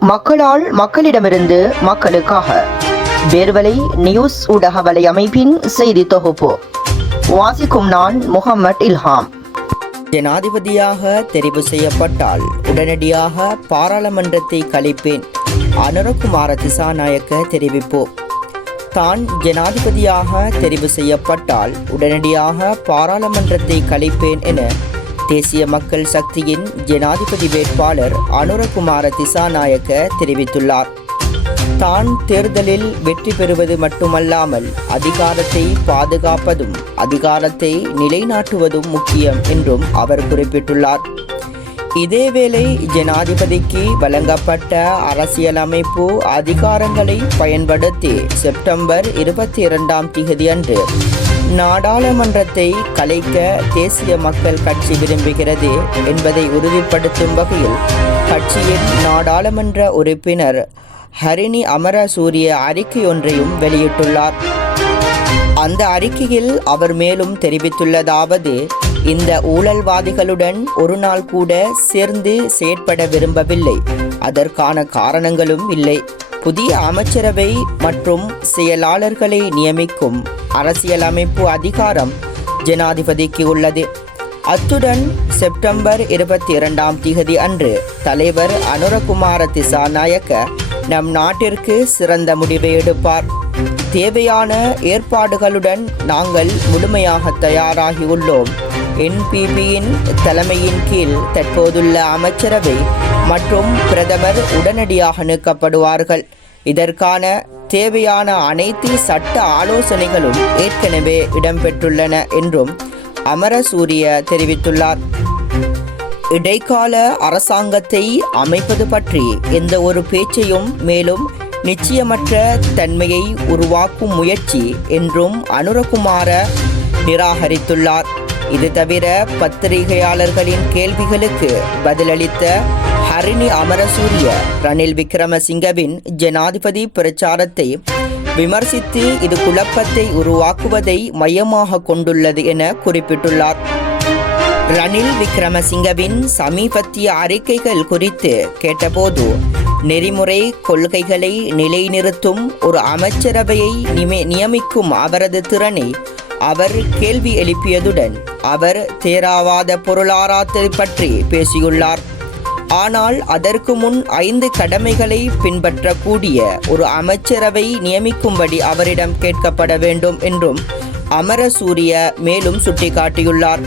மக்களால் மக்களிடமிருந்து மக்களுக்காக. வேர்வலை நியூஸ் ஊடக வலையமைப்பின் செய்தி தொகுப்பு. வாசிக்கும் நான் முகமது இல்ஹாம். ஜனாதிபதியாக தெரிவு செய்யப்பட்டால் உடனடியாக பாராளுமன்றத்தை கலைப்பேன் அனுரகுமார திசாநாயக்க தெரிவிப்பு. தான் ஜனாதிபதியாக தெரிவு செய்யப்பட்டால் உடனடியாக பாராளுமன்றத்தை கலைப்பேன் என தேசிய மக்கள் சக்தியின் ஜனாதிபதி வேட்பாளர் அனுரகுமார திசாநாயக்க தெரிவித்துள்ளார். தான் தேர்தலில் வெற்றி பெறுவது மட்டுமல்லாமல் அதிகாரத்தை பாதுகாப்பதும் அதிகாரத்தை நிலைநாட்டுவதும் முக்கியம் என்றும் அவர் குறிப்பிட்டுள்ளார். இதேவேளை ஜனாதிபதிக்கு வழங்கப்பட்ட அரசியலமைப்பு அதிகாரங்களை பயன்படுத்தி செப்டம்பர் இருபத்தி இரண்டாம் தேதியன்று நாடாளுமன்றத்தை கலைக்க தேசிய மக்கள் கட்சி விரும்புகிறது என்பதை உறுதிப்படுத்தும் வகையில் கட்சியின் நாடாளுமன்ற உறுப்பினர் ஹரிணி அமரசூரிய அறிக்கை ஒன்றையும் வெளியிட்டுள்ளார். அந்த அறிக்கையில் அவர் மேலும் தெரிவித்துள்ளதாவது இந்த ஊழல்வாதிகளுடன் ஒரு நாள் கூட சேர்ந்து செயற்பட விரும்பவில்லை. அதற்கான காரணங்களும் இல்லை. புதிய அமைச்சரவை மற்றும் செயலாளர்களை நியமிக்கும் அரசியலமைப்பு அதிகாரம் ஜனாதிபதிக்கு உள்ளது. அத்துடன் செப்டம்பர் இருபத்தி இரண்டாம் திகதி அன்று தலைவர் அனுரகுமார திசாநாயக்க நம் நாட்டிற்கு சிறந்த முடிவை எடுப்பார். தேவையான ஏற்பாடுகளுடன் நாங்கள் முழுமையாக தயாராகி உள்ளோம். என்பிபியின் தலைமையின் கீழ் தற்போதுள்ள அமைச்சரவை மற்றும் பிரதமர் உடனடியாக நீக்கப்படுவார்கள். இதற்கான தேவையான அனைத்து சட்ட ஆலோசனைகளும் ஏற்கனவே இடம்பெற்றுள்ளன என்றும் அமரசூரிய தெரிவித்துள்ளார். இடைக்கால அரசாங்கத்தை அமைப்பது பற்றி எந்த ஒரு பேச்சையும் மேலும் நிச்சயமற்ற தன்மையை உருவாக்கும் முயற்சி என்றும் அனுரகுமார நிராகரித்துள்ளார். இது தவிர பத்திரிகையாளர்களின் கேள்விகளுக்கு பதிலளித்த ஹரிணி அமரசூரிய ரணில் விக்ரமசிங்கவின் ஜனாதிபதி பிரச்சாரத்தை விமர்சித்து இது குழப்பத்தை உருவாக்குவதை மையமாக கொண்டுள்ளது என குறிப்பிட்டுள்ளார். ரணில் விக்ரமசிங்கவின் சமீபத்திய அறிக்கைகள் குறித்து கேட்டபோது நெறிமுறை கொள்கைகளை நிலைநிறுத்தும் ஒரு அமைச்சரவையை நியமிக்கும் அவரது திறனை அவர் கேள்வி எழுப்பியதுடன் அவர் தேராவாத பொருளாதாரத்தை பற்றி பேசியுள்ளார். ஆனால் அதற்கு முன் ஐந்து கடமைகளை பின்பற்றக்கூடிய ஒரு அமைச்சரவை நியமிக்கும்படி அவரிடம் கேட்கப்பட வேண்டும் என்றும் அமரசூரிய மேலும் சுட்டிக்காட்டியுள்ளார்.